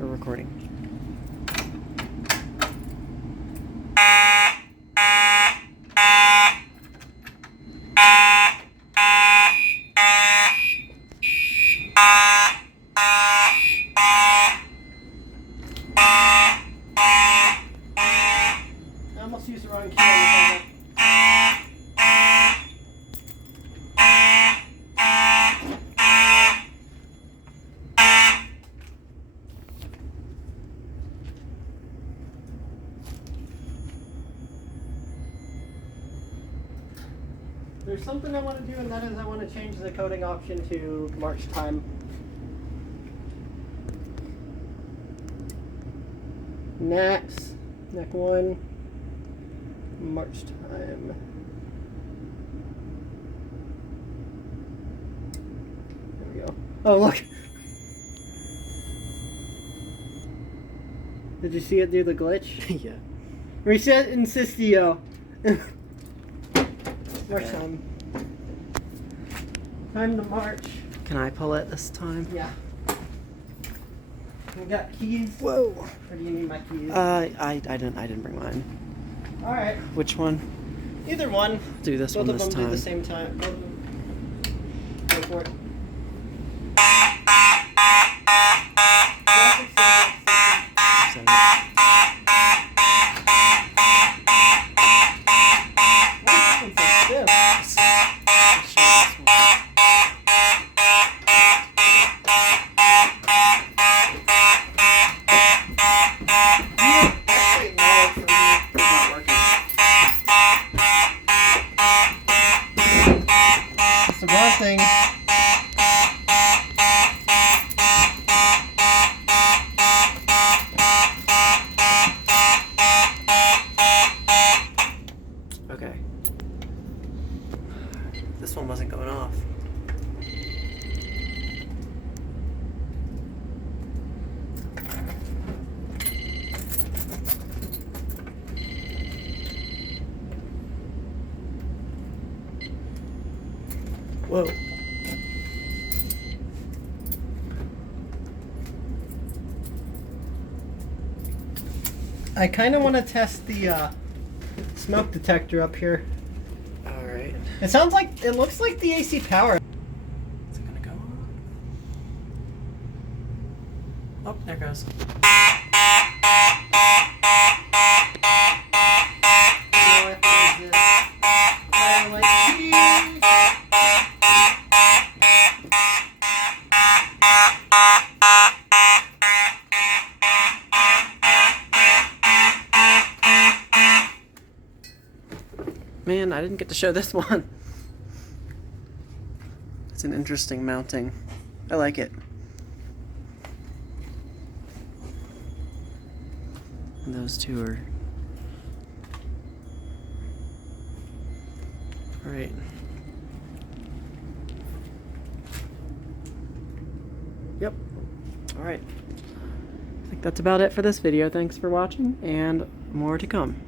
We're recording. I almost used the wrong key on the There's something I want to do, and that is I want to change the coding option to March time. Next 1, March time. There we go. Oh, look! Did you see it do the glitch? Yeah. Reset insistio. March time. Time to march. Can I pull it this time? Yeah. We got keys. Whoa. Or do you need my keys? I didn't bring mine. All right. Which one? Either one. Do this Both one of this them time. do the same time. Both of them. Go for it. It's the wrong thing. Okay. This one wasn't going off. Whoa. I kind of want to test the smoke detector up here. Alright. It looks like the AC power. Is it gonna go on? Oh, there it goes. Man, I didn't get to show this one. It's an interesting mounting. I like it. And those two are... Alright. Yep. Alright. I think that's about it for this video. Thanks for watching, and more to come.